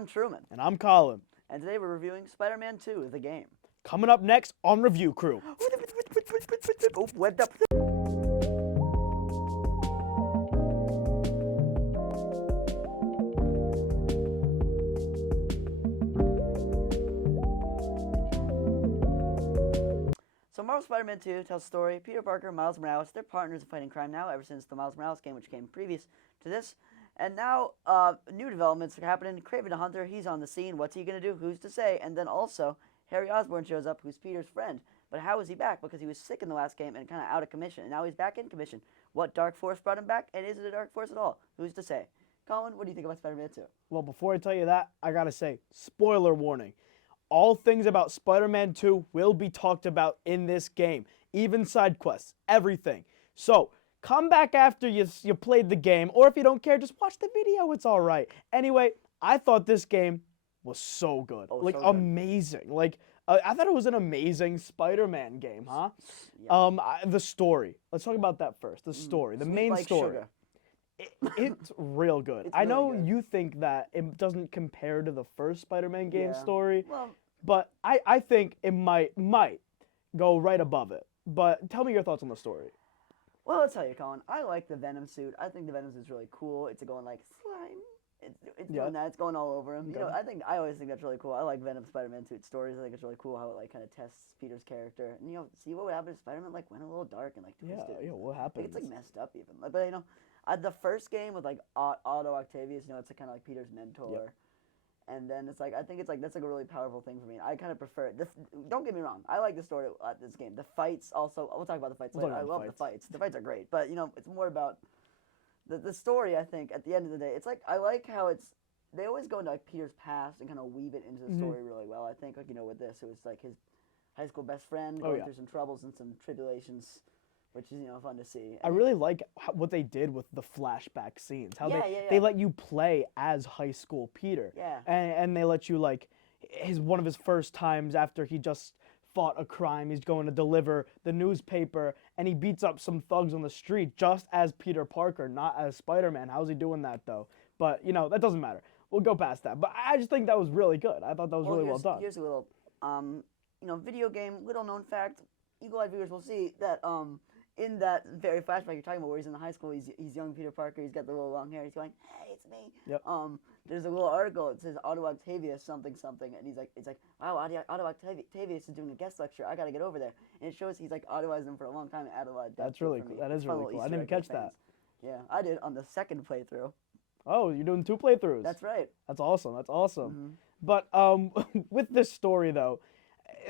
I'm Truman. And I'm Colin. And today we're reviewing Spider-Man 2, the game. Coming up next on Review Crew. So Marvel Spider-Man 2 tells the story. Peter Parker, Miles Morales, they're partners in fighting crime now ever since the Miles Morales game, which came previous to this. And now new developments are happening. Kraven the Hunter, he's on the scene. What's he going to do? Who's to say? And then also, Harry Osborn shows up, who's Peter's friend. But how is he back? Because he was sick in the last game and kind of out of commission. And now he's back in commission. What dark force brought him back? And is it a dark force at all? Who's to say? Colin, what do you think about Spider-Man 2? Well, before I tell you that, I gotta say, spoiler warning. All things about Spider-Man 2 will be talked about in this game. Even side quests, everything. So, come back after you played the game, or if you don't care, just watch the video, it's alright. Anyway, I thought this game was so good. Oh, like, so good. amazing. Like, I thought it was an amazing Spider-Man game, huh? Yeah. The story. Let's talk about that first. The story, the Sweet main like story. sugar. It's real good. It's I really know good. you think that it doesn't compare to the first Spider-Man game Yeah. story, Well, but I think it might go right above it. But tell me your thoughts on the story. well, I'll tell you, Colin. I like the Venom suit. I think the Venom suit's really cool. It's going like slime. It's Yeah. doing that. It's going all over him. You know, Okay. I always think that's really cool. I like Venom Spider-Man suit stories. I think it's really cool how it like kind of tests Peter's character. And see what would happen if Spider-Man like went a little dark and like twisted. Yeah, what I think happens? it's like messed up even. Like, but the first game with like Otto Octavius, it's kind of like Peter's mentor. Yep. And then it's like I think it's like that's like a really powerful thing for me. I kind of prefer it. Don't get me wrong. I like the story of this game. The fights also. We'll talk about the fights We'll later. talk I about love the the fights. The fights are great. But it's more about the story. I think at the end of the day, it's like I like how they always go into like Peter's past and kind of weave it into the story really well. I think with this it was like his high school best friend going through some troubles and some tribulations, which is fun to see. I really like what they did with the flashback scenes. How Yeah, they yeah. let you play as high school Peter. Yeah. And they let you like one of his first times after he just fought a crime. He's going to deliver the newspaper and he beats up some thugs on the street just as Peter Parker, not as Spider-Man. How's he doing that though? But that doesn't matter. We'll go past that. But I just think that was really good. I thought that was really well done. Here's a little video game little known fact. Eagle-eyed viewers will see that in that very flashback you're talking about, where he's in the high school, he's young Peter Parker. He's got the little long hair. He's going, "Hey, it's me." Yep. There's a little article. It says Otto Octavius something, and it's like, wow, Otto Octavius is doing a guest lecture. I gotta get over there. And it shows he's like idolized him for a long time and added a lot of depth. That's really cool. That is really cool. I didn't even catch that. Yeah, I did on the second playthrough. Oh, you're doing 2 playthroughs. That's right. That's awesome. That's awesome. Mm-hmm. But with this story though,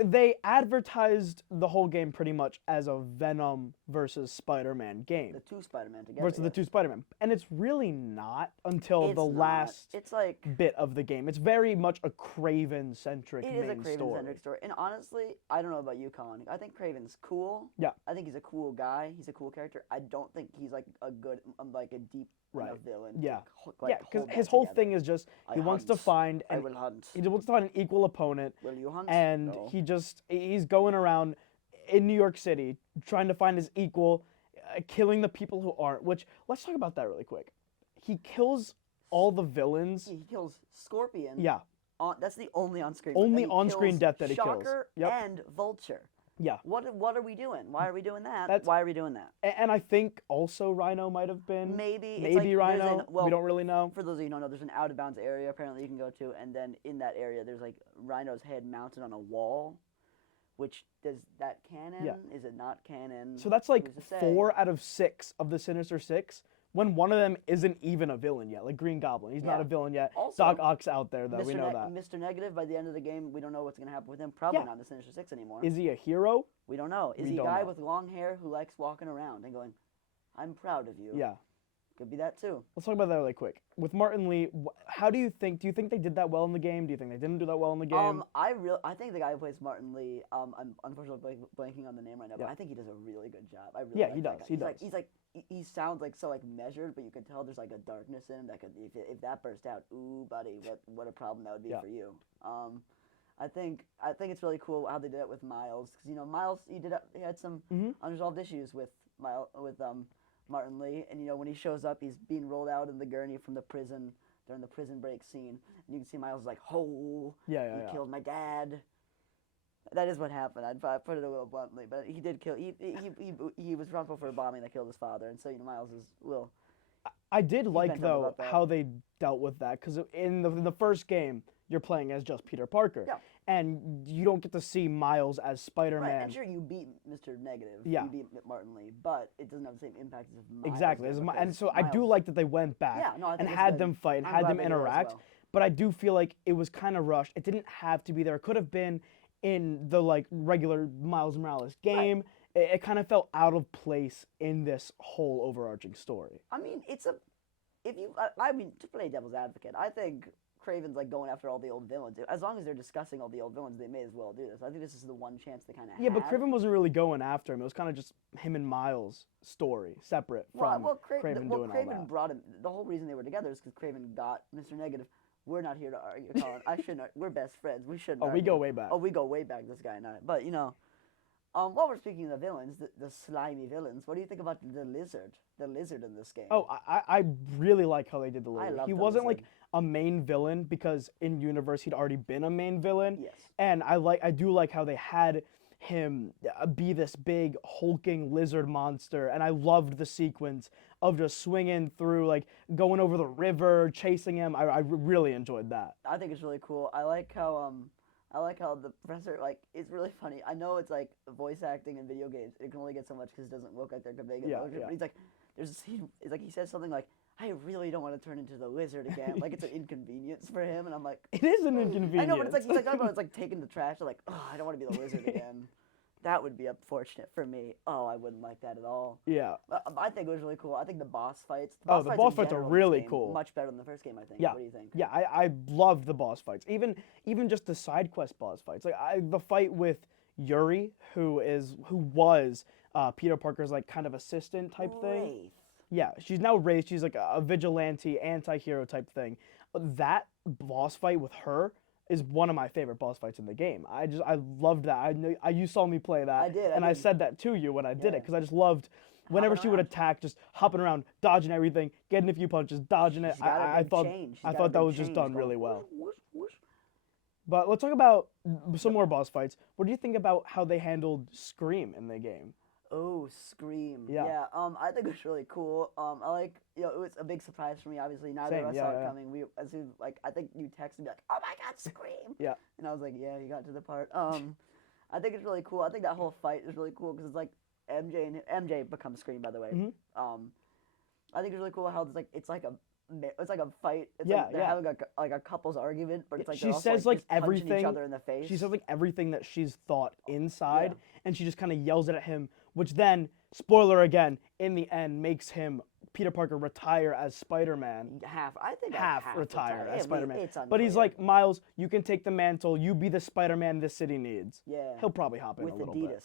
they advertised the whole game pretty much as a Venom versus Spider-Man game. The two Spider-Man together. Versus the two Spider-Man. And it's really not until the last It's like bit of the game. It's very much a Kraven-centric It main is a story. Kraven-centric story. And honestly, I don't know about you, Colin. I think Kraven's cool. Yeah. I think he's a cool guy. He's a cool character. I don't think he's like a good, like a deep enough villain. Yeah. Like, Yeah, because hold his that whole together. thing is just he wants to hunt. find I an will hunt. he wants to find an equal opponent. Will you hunt? And No. he's going around in New York City trying to find his equal, killing the people who aren't. Which let's talk about that really quick. He kills all the villains. He kills Scorpion. Yeah. That's the only on-screen. Only and he on-screen kills death that he kills. Shocker Yep. and Vulture. Yeah. What are we doing? Why are we doing that? That's- Why are we doing that? And I think also Rhino might have been. Maybe. It's Maybe like, there's Rhino. well, we don't really know. For those of you who don't know, there's an out-of-bounds area apparently you can go to, and then in that area there's like Rhino's head mounted on a wall. Which does that canon? Yeah. Is it not canon? So that's like Who's to say? 4 out of 6 of the Sinister Six. When one of them isn't even a villain yet, like Green Goblin, he's not Yeah. a villain yet. Also, Doc Ock's out there though, we know that. Mr. Negative, by the end of the game, we don't know what's going to happen with him. Probably Yeah. not in the Sinister Six anymore. Is he a hero? We don't know. Is We he a don't guy know. with long hair who likes walking around and going, "I'm proud of you"? Yeah. Could be that too. Let's talk about that really quick. With Martin Lee, how do you think they did that well in the game? Do you think they didn't do that well in the game? I think the guy who plays Martin Lee, I'm unfortunately blanking on the name right now, but Yeah. I think he does a really good job. I really Yeah, like he that does, guy. he does. He sounds like so like measured, but you can tell there's like a darkness in him that could if that burst out, ooh buddy, what a problem that would be Yeah. for you. I think it's really cool how they did it with Miles, because Miles he had some unresolved issues with Martin Lee, and when he shows up, he's being rolled out in the gurney from the prison during the prison break scene, and you can see Miles is like, "Oh, Yeah, you yeah. killed my dad." That is what happened. I'd put it a little bluntly, but he did kill. He was responsible for a bombing that killed his father, and so Miles is will. I did He's like bent up though about that. how they dealt with that because in the first game you're playing as just Peter Parker, Yeah. and you don't get to see Miles as Spider-Man. Right, and sure you beat Mr. Negative. Yeah. You beat Martin Lee, but it doesn't have the same impact as if Miles Exactly, did, and so I do Miles- like that they went back Yeah, no, I and think it's had good. them fight and I'm had glad them they did as interact. well. But I do feel like it was kind of rushed. It didn't have to be there. It could have been in the like regular Miles Morales game. It kind of felt out of place in this whole overarching story. I mean, I mean, to play devil's advocate, I think Craven's like going after all the old villains. As long as they're discussing all the old villains, they may as well do this. I think this is the one chance they kind of Yeah, but Craven wasn't really going after him. It was kind of just him and Miles' story, separate from Craven doing all that. brought him. The whole reason they were together is because Craven got Mr. Negative. We're not here to argue, Colin. I shouldn't. We're best friends. We shouldn't. Oh, we argue. go way back. Oh, we go way back. This guy and I. But while we're speaking of the villains, the slimy villains, what do you think about the lizard? The lizard in this game. Oh, I really like how they did the I lizard. love He the wasn't lizard. like a main villain because in universe he'd already been a main villain. Yes. And I do like how they had him be this big hulking lizard monster, and I loved the sequence of just swinging through, like going over the river, chasing him. I really enjoyed that. I think it's really cool. I like how the professor, like, it's really funny. I know it's like voice acting in video games. It can only get so much because it doesn't look like they're conveying emotion. yeah. But he's like, there's a scene. It's like he says something like, "I really don't want to turn into the lizard again." Like it's an inconvenience for him, and I'm like, It is an inconvenience. I know, but it's like he's like talking about it's like taking the trash. I'm like, oh, I don't want to be the lizard again. That would be unfortunate for me. Oh, I wouldn't like that at all. Yeah. I think it was really cool. I think the boss fights. The in boss fights are general in this really game, cool. Much better than the first game, I think. Yeah. What do you think? Yeah, I loved the boss fights. Even just the side quest boss fights. Like the fight with Yuri, who was Peter Parker's like kind of assistant type thing. Wraith. Yeah, she's now Wraith. She's like a vigilante, anti-hero type thing. That boss fight with her is one of my favorite boss fights in the game. I loved that. You saw me play that. I did, and I said that to you when I did it Yeah. because I just loved whenever Hopping she would around. attack, just hopping around, dodging everything, getting a few punches, dodging it. She's got a I big thought chain. She's I got a thought that big was just chain. done She's really going well. whoosh, whoosh. But let's talk about some more boss fights. What do you think about how they handled Scream in the game? Oh, Scream. Yeah. I think it was really cool. I like, it was a big surprise for me. Obviously, neither Same, of us yeah, saw it yeah. coming. We, as soon, like, I think you texted me like, "Oh my God, Scream!" Yeah. And I was like, "Yeah, you got to the part." I think it's really cool. I think that whole fight is really cool because it's like MJ becomes Scream, by the way. Mhm. I think it's really cool how it's like a fight. It's Yeah, like they're yeah. having a couple's argument, but it's like She they're also, says, like like, just punching each everything- other in the face. She says like everything that she's thought inside, Yeah. and she just kind of yells it at him, which then, spoiler again, in the end makes him Peter Parker retire as Spider-Man. I think Half half retire as Yeah, Spider-Man. It's But he's unclear. like, Miles, you can take the mantle. You be the Spider-Man this city needs. Yeah. He'll probably hop in with a little Adidas. bit.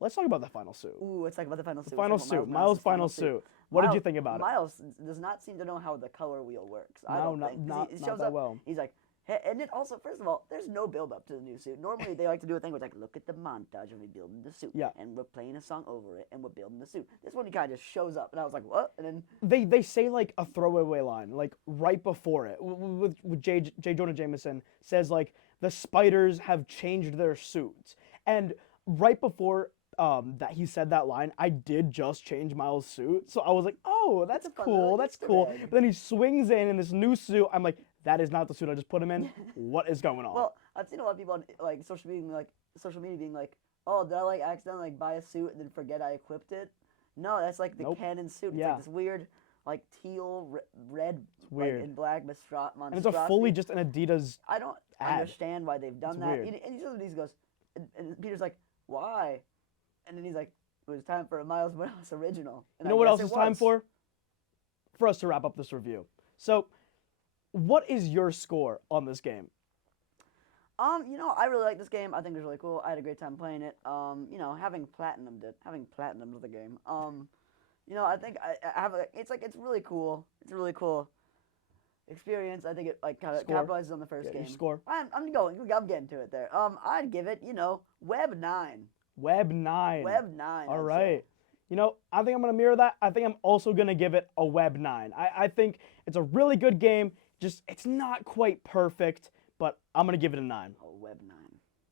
Let's talk about the final suit. Ooh, let's talk about the final suit. The final Let's talk about suit. Miles' final suit. What did you think about it? Miles does not seem to know how the color wheel works. I No, don't not- think. 'Cause not- he not shows that up, well. He's like, hey, and then also, first of all, there's no build up to the new suit. Normally, they like to do a thing where it's like, look at the montage of me building the suit. Yeah. And we're playing a song over it, and we're building the suit. This one, he kind of just shows up, and I was like, what? And then They say like a throwaway line, like right before it, with J. Jonah Jameson says like the spiders have changed their suits, and right before that he said that line, I did just change Miles' suit, so I was like, oh, that's a fun cool, little that's Easter cool. egg. But then he swings in this new suit. I'm like, that is not the suit I just put him in. What is going on? Well, I've seen a lot of people on like social media being like, "Oh, did I like accidentally like buy a suit and then forget I equipped it?" No, that's like the Nope. canon suit. It's Yeah. like this weird, like teal, red, weird. like, and black and it's a monstrosity. fully just an Adidas. I don't ad. understand why they've done It's that. weird. And he says he goes, and Peter's like, "Why?" And then he's like, "It was time for a Miles Morales original." And You know I what guess else it is time was. for? For us to wrap up this review. So, what is your score on this game? I really like this game. I think it was really cool. I had a great time playing it. Having platinumed the game. I think I have it's really cool. It's a really cool experience. I think it like kind of Score? capitalizes on the first Yeah, your game. score? I'm getting to it there. I'd give it, Web 9. Web 9. Web 9. All I'd right. say. you know, I think I'm going to mirror that. I think I'm also going to give it a Web 9. I think it's a really good game. Just, it's not quite perfect, but I'm going to give it a 9. A Web 9.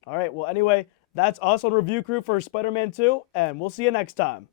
All right, well, anyway, that's us on Review Crew for Spider-Man 2, and we'll see you next time.